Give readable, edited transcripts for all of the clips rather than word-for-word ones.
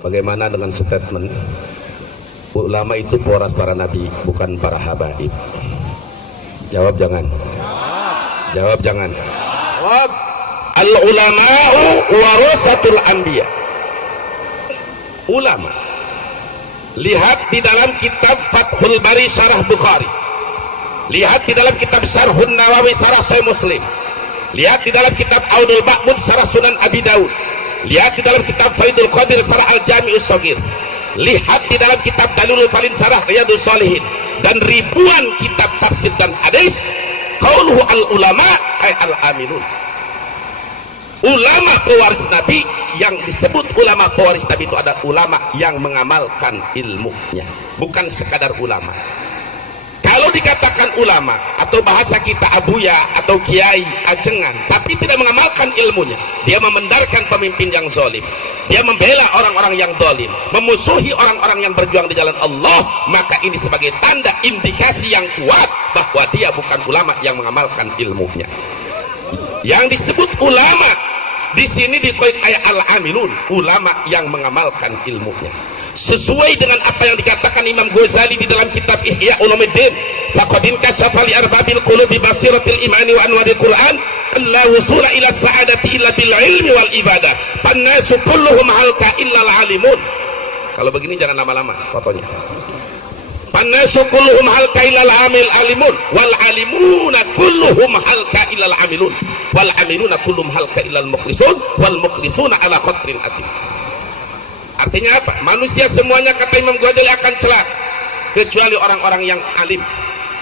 Bagaimana dengan statement ulama itu poras para nabi, bukan para habaib? Jawab jangan. Jawab jangan. Jawab. Al ulama'u warasatul anbiya. Ulama. Lihat di dalam kitab Fathul Bari Syarah Bukhari. Lihat di dalam kitab Syarhun Nawawi Syarah Sahih Muslim. Lihat di dalam kitab Aunul Ma'bud Syarah Sunan Abi Daud. Lihat di dalam kitab Faidul Qadir Syarah Al-Jami'us Shaghir. Lihat di dalam kitab Dalilul Falin Syarah Riyadhus Shalihin, dan ribuan kitab tafsir dan hadis. Qauluhu al-ulama ay al-amilun. Ulama pewaris Nabi, yang disebut ulama pewaris Nabi itu adalah ulama yang mengamalkan ilmunya, bukan sekadar ulama. Kalau dikatakan ulama atau bahasa kita abuya atau kiai ajengan, tapi tidak mengamalkan ilmunya, dia memendarkan pemimpin yang zalim, dia membela orang-orang yang zalim, memusuhi orang-orang yang berjuang di jalan Allah, maka ini sebagai tanda indikasi yang kuat bahwa dia bukan ulama yang mengamalkan ilmunya. Yang disebut ulama di sini dikoit ayat al-amilun, ulama yang mengamalkan ilmunya. Sesuai dengan apa yang dikatakan Imam Ghazali di dalam kitab Ihya Ulumuddin, faqad inkashafa li arbabil qulubi basiratil imani wa anwaril Qur'an alla wusula ila sa'adati illa bil ilmi wal ibadah fannasu kulluhum halka illa al alimun. Kalau begini jangan lama-lama fotonya. Fannasu kulluhum halka illa al amil alimun wal alimuna kulluhum halka illa al amilun wal amiluna kulluhum halka illa al mukhlisun wal mukhlisuna ala qadrin atim. Artinya apa? Manusia semuanya, kata Imam Ghazali, akan celaka kecuali orang-orang yang alim.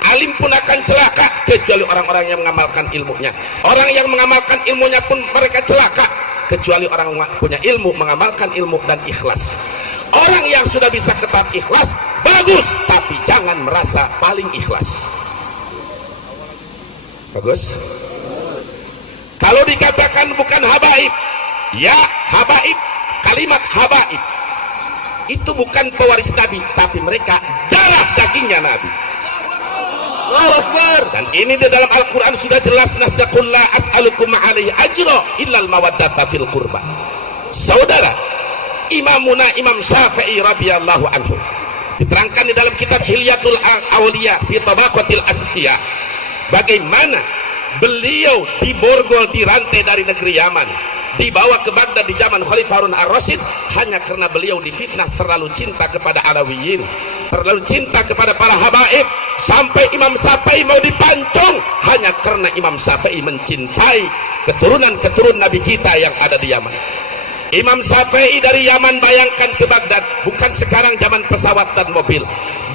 Alim pun akan celaka kecuali orang-orang yang mengamalkan ilmunya. Orang yang mengamalkan ilmunya pun mereka celaka kecuali orang punya ilmu, mengamalkan ilmu dan ikhlas. Orang yang sudah bisa tetap ikhlas bagus, tapi jangan merasa paling ikhlas. Bagus? Kalau dikatakan bukan habaib, ya habaib. Kalimat habaib itu bukan pewaris Nabi, tapi mereka darah dagingnya Nabi. Allahu Akbar. Dan ini di dalam Al-Quran sudah jelas, nasdaqul la as'alukum alaihi ajra illal mawaddata fil qurba. Saudara, Imamuna Imam Syafi'i radhiyallahu anhu diterangkan di dalam kitab Hilyatul Awliya fi Tabaqatil Asfiya, bagaimana beliau diborgol, dirantai dari negeri Yaman, dibawa ke Baghdad di zaman Khalifah Harun ar-Rasyid hanya karena beliau difitnah terlalu cinta kepada Alawiyin, terlalu cinta kepada para habaib, sampai Imam Syafi'i mau dipancung hanya karena Imam Syafi'i mencintai keturunan Nabi kita yang ada di Yaman. Imam Syafi'i dari Yaman, bayangkan, ke Baghdad, bukan sekarang zaman pesawat dan mobil,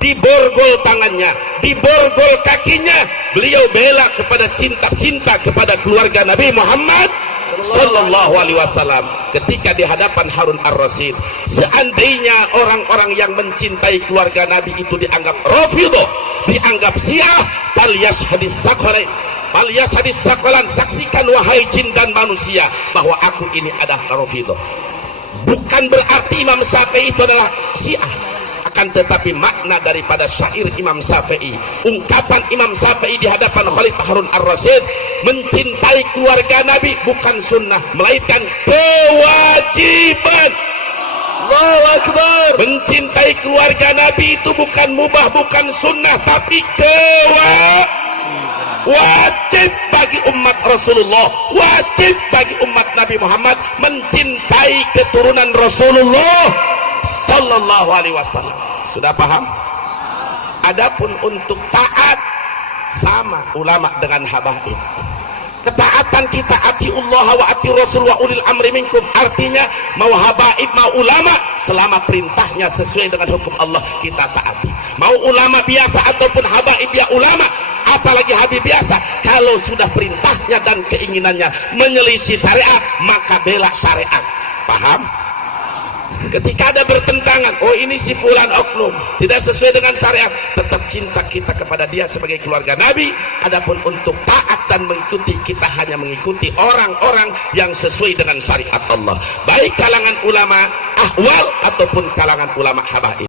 diborgol tangannya, diborgol kakinya, beliau bela kepada cinta kepada keluarga Nabi Muhammad Sallallahu Alaihi Wasallam. Ketika di hadapan Harun ar-Rasyid, seandainya orang-orang yang mencintai keluarga Nabi itu dianggap Rafidhah, dianggap Syiah, falyas hadis saqalain, falyas hadis saqalan, saksikan wahai jin dan manusia bahwa aku ini adalah Rafidhah. Bukan berarti Imam Syafi'i itu adalah Syiah, akan tetapi makna daripada syair Imam Syafi'i, ungkapan Imam Syafi'i di hadapan Khalifah Harun ar-Rasyid, mencintai keluarga Nabi bukan sunnah melainkan kewajiban. Allahu Akbar. Mencintai keluarga Nabi itu bukan mubah, bukan sunnah, tapi wajib bagi umat Rasulullah, wajib bagi umat Nabi Muhammad mencintai keturunan Rasulullah Sallallahu Alaihi Wasallam. Sudah paham? Adapun untuk taat, sama ulama dengan habaib. Ketaatan kita atiullah wa ati rasul wa ulil amri minkum, artinya mau habaib mau ulama, selama perintahnya sesuai dengan hukum Allah kita taati. Mau ulama biasa ataupun habaib ya ulama, apalagi habib biasa, kalau sudah perintahnya dan keinginannya menyelisih syariat, maka bela syariat. Paham? Ketika ada bertentangan, oh ini si fulan oknum tidak sesuai dengan syariat, tetap cinta kita kepada dia sebagai keluarga Nabi. Adapun untuk taat dan mengikuti, kita hanya mengikuti orang-orang yang sesuai dengan syariat Allah, baik kalangan ulama ahwal ataupun kalangan ulama habaib.